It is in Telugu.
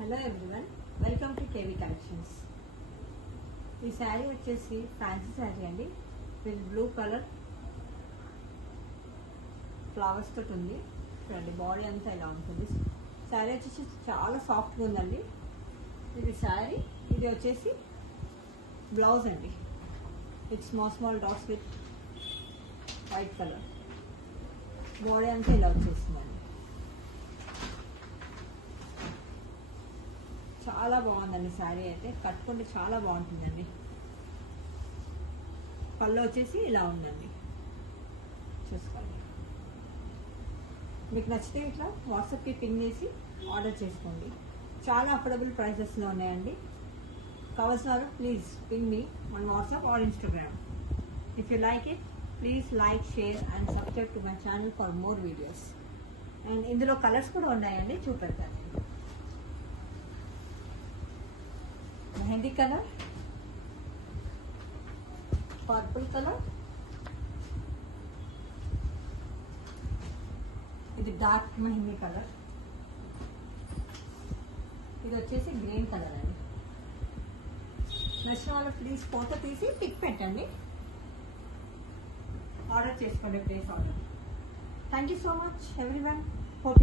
Hello everyone, welcome to KV collections. ఈ శారీ వచ్చేసి ఫ్యాన్సీ శారీ అండి. విత్ బ్లూ కలర్ ఫ్లవర్స్ తోటి ఉంది. చూడండి, బాడీ అంతా ఇలా ఉంటుంది. శారీ వచ్చేసి చాలా సాఫ్ట్గా ఉందండి. ఇది శారీ, ఇది వచ్చేసి బ్లౌజ్ అండి. It's small dots with white colour. Body అంతా ఇలా వచ్చేస్తుందండి. చాలా బాగుందండి శారీ అయితే, కట్టుకుంటే చాలా బాగుంటుందండి. పళ్ళు వచ్చేసి ఇలా ఉందండి, చూసుకోండి. మీకు నచ్చితే ఇట్లా వాట్సాప్కి పింగ్ చేసి ఆర్డర్ చేసుకోండి. చాలా అఫోర్డబుల్ ప్రైసెస్లో ఉన్నాయండి. కావాల్సిన వాళ్ళు please ping me on WhatsApp or Instagram. If you like it, please like, share and subscribe to my channel for more videos. And ఇందులో కలర్స్ కూడా ఉన్నాయండి, చూపెడతాను. మెహందీ కలర్, పర్పుల్ కలర్, ఇది డార్క్ మెహందీ కలర్, ఇది వచ్చేసి గ్రీన్ కలర్ అండి. నచ్చిన వాళ్ళు ప్లీజ్ ఫోటో తీసి పిక్ పెట్టండి, ఆర్డర్ చేసుకోండి. Place order. Thank you so much everyone.